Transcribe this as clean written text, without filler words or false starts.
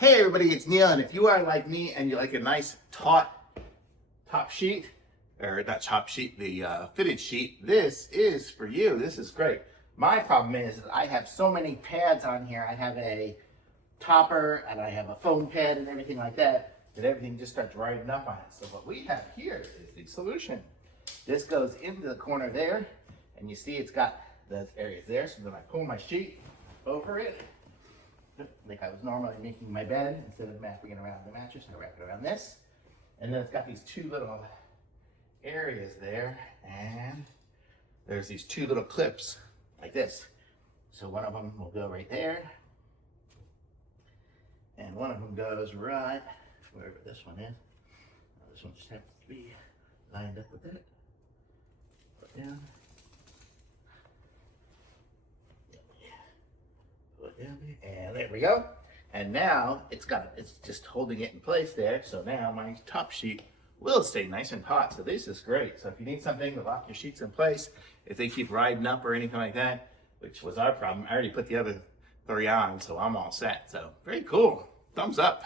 Hey everybody, it's Neil, and if you are like me and you like a nice taut top sheet, or not top sheet, the fitted sheet, this is for you. This is great. My problem is that I have so many pads on here. I have a topper and I have a foam pad and everything like that, that everything just starts riding up on it. So what we have here is the solution. This goes into the corner there, and you see it's got those areas there. So then I pull my sheet over it, like I was normally making my bed. Instead of wrapping it around the mattress, I wrap it around this. And then it's got these two little areas there, and there's these two little clips like this. So one of them will go right there, and one of them goes right wherever this one is. This one just happens to be lined up with it. Put down. And there we go. And now it's just holding it in place there. So now my top sheet will stay nice and taut. So this is great. So if you need something to lock your sheets in place, if they keep riding up or anything like that, which was our problem, I already put the other 3 on, so I'm all set. So very cool. Thumbs up.